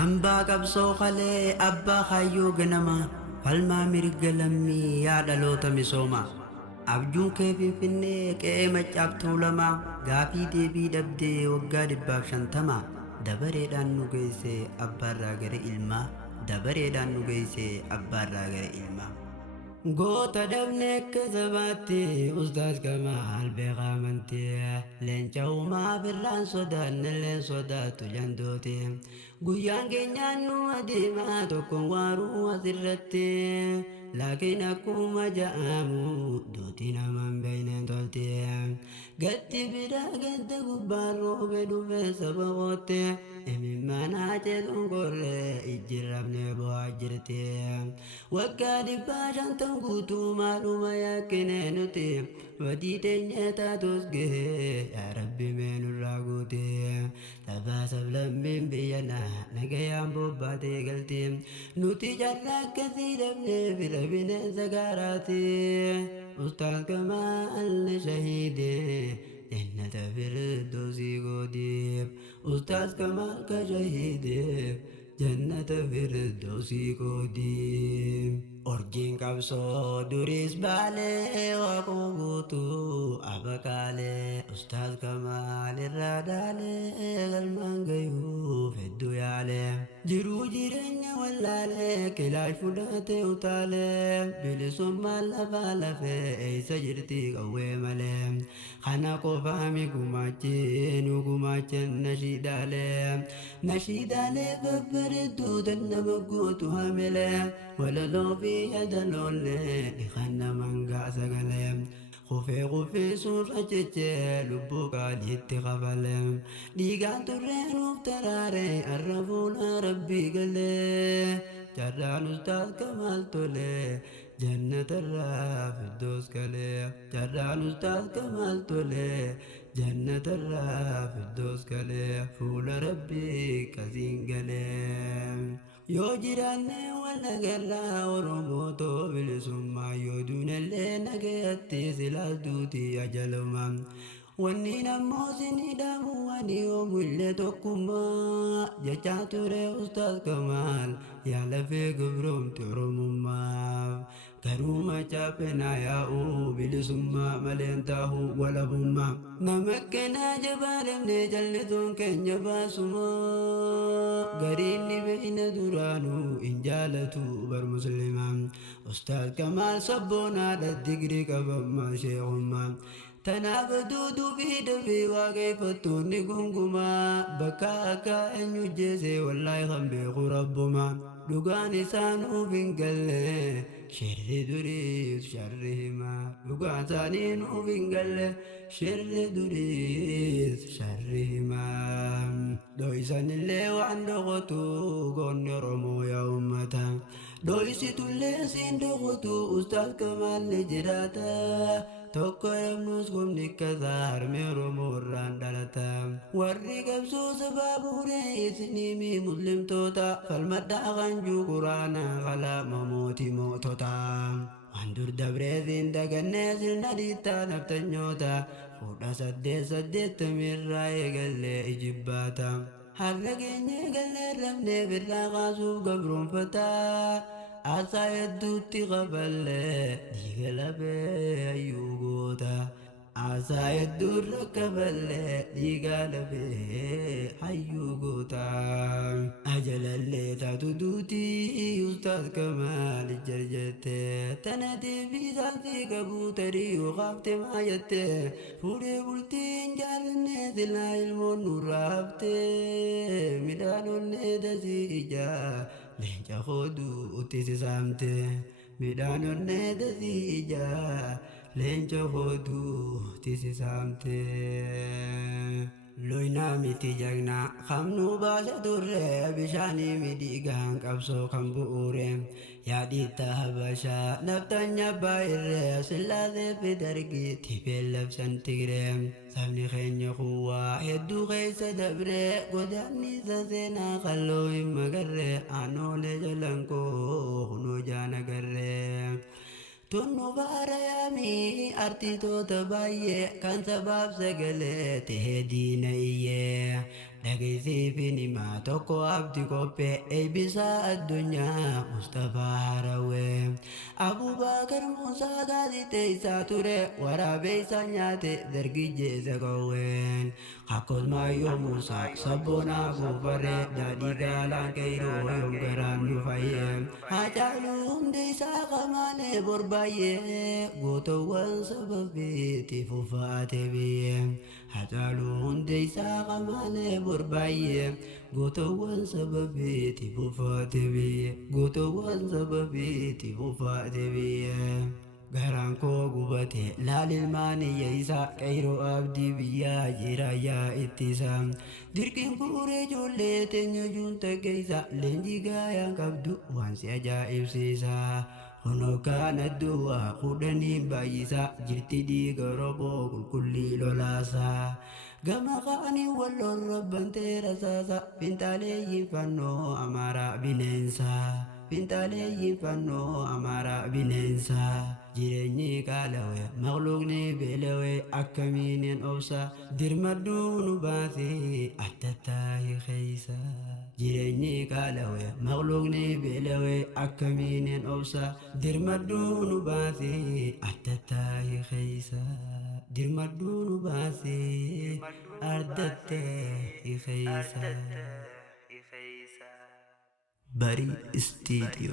hambaa qabsoo qalee abbaa kaayyoo ganama falmaa mirga lammii yaa dhaloota misooma abjuun kee finfinnee qe'ee maccaaftuu lama gaafii deebii dhabdee waggaa 150 dabareedhaan nu geesse abbaarraa gara ilmaa dabareedhaan nu geesse abbaarraa gara ilmaa goota dhabne akka sabaatti ustaas Kamaal beekamantee leenca uumaa birraan sodaanne leen sodaatu jandoote guyyaan keenyaan nu adeemaa tokkoon waaruu asirratti laakiin akkuma ja'amu duuti namaan beeyneen tolte gatti biraa ganda gubbaan roobe dhufe saba qootte imimmanaa jedhuun korree ijjirrabne bu'aa jirti waggaa 500 guutuu maaluma yakkine nuti wadii teenye taatus gahee yaa rabbi meenurraa guute sabaa sablammiin biyyana nagayaan bobbaatee galti nuti jarra akkasii dhabnee fira bineensa gaaraati ustaas Kamaal shahiidee jannata firdawsii godheef ustaas Kamaal ka shahiidee jannata firdawsii godheef orjiin qabsoo duris baalee waaqoo guutuu abakaalee ustaas Kamaal irraa dhaalee galmaan gayuuf hedduu yaalee jiruu jireenya wallaalee kilaash fudhatee utaalee bilisummaan lafaa lafee eeysa jirti qawwee malee kana qofaami gumaachee nu gumaachan nashiidaalee babbareedduu dannama guutu hamilee walaloo fi yadaloollee dhiqanna mangaa sagalee qufee suurra jechee lubbuu qaaliitti qabalee dhiigaan turree nuuf taraaree arra fuula rabbii galee jarraan ustaas Kamaal tolee jannatarraa firdoos galee jarraan ustaas Kamaal tolee jannatarraa firdoos galee fuula rabbii qasiin galee yoo jiraanne wal agarraa oromootoo bilisummaa yoo duunellee nagayatti silaas duutii ajaluma wanni nammoo sinii dhaabu wani oomullee tokkummaa jechaa ture ustaas Kamaal yaa lafee gabroomte oromummaaf garuu macaapenaa yaa'uu bilisummaa maleen taa'uu walabummaa nama akkanaa jabaa dhabnee jallisuun keenya baasumaa gariinni beeyna duraanuu hin jaalatu bar muslimaa ustaas Kamaal sabboonaadha digrii qabammaa sheekummaa tanaaf duuduu fi dafii waaqeffattoonni gungumaa bakka akka eenyu jeese wallaahi kan beeku rabbumaa dhugaan isaanuuf hin galle shirri duriif sharri himaa dhugaan isaanii nuuf hin galle shirri duriif sharri himaa dho'isanillee waan dhokotu goonni Oromoo yaa ummata dho'isitullee siin dhokotu ustaas Kamaal ni jiraata tokko yemnus gumni kaza harme Oromoo irraan dhalata warri qabsoo sababuuree isinimi muslimtoota falmadhaa kanjuu quraana qalama mootii mootota waan dur dabreetiin dagannee sirna dhiittaa naftanyoota 18 irraa eegallee ijibbaata har'a geenye gallee rabnee birraa kaasuuf gabroonfataa asa hedduutti qaballee dhiiga lafee hayyuu goota asa hedduurra qaballee dhiiga lafee hayyuu goota ajalallee taatu duutii ustaas Kamaal jarjette tana deebii saatii qabuu tarii yoo qaafte maa jette fuudhee bultiin jaalannee silaa ilmoon nurraa haftee midhaan onnee dasii ijaa leenca hoduu uttisi saamte midhaan onnee dasii ijaa leenca hoduu uttisi saamte loynaa miti jagnaa kamnuu baase turre bishaanii midhiigaan qabsoo kan bu'uure yaadhiittaa habashaa naftanya baay'irree sillaasee fi dargii tifeen labsan Tigree sabni keenya kuwaa hedduu keessa dabree godaannisa seenaa qalloo hin magarree aanoolee jalankoo kunoo jaanagarree tunnu baara yaamii artitoota baay'ee kan sabaaf sagalee ta'ee diina iyyee dhageessii fi nimaa tokko abdi qophee eebbisaa addunyaa Mustafaa Harawee. Abubakar Muusaa gaaziteessaa ture waraabeessa nyaate dargijjeessa qawween. Akkos maayyoo Muusaa sabboonaa buufaree daadhii gaalaan qeyroo yoom garaan nu fayyee. Haacaaluu hundi isaa qamalee borbaayyee gootowwan sababeetiif uffate biyyee. Haacaaluu hundi isaa qamalee borbaayyee gootowwan sababeetiif uffate biyyee. Gootowwan sababeetiif uffate biyyee. Garaan koo gubate laal ilmaan iyya qeyroo abdii biyyaa jiraayyaa ittisa. Dirqiin bu'uuree ijoollee teenya juunta keessa leenjii gaayaan qabdu waan si ajaa'ibsiisa. Honookaan adduwaa kudhanii baay'isa jirti dhiiga rooboo qulqullii lolaasa. Gama qaanii walloon rabbantee rasaasa finxaaleeyyiin fannoo amaaraa bineensa. Finxaaleeyyiin fannoo amaaraa bineensa. Jireenyi qaala'ee maqluuqni beela'ee akkamiin obsa dirmadduu nu baasee adda taa'e keessa. Jireenyi qaala'ee maqluuqni beela'ee akkamiin obsa dirmadduu nu baasee adda taa'e keessa. Dirmadduu nu baasee adda taa'e keessa. Bari Studio.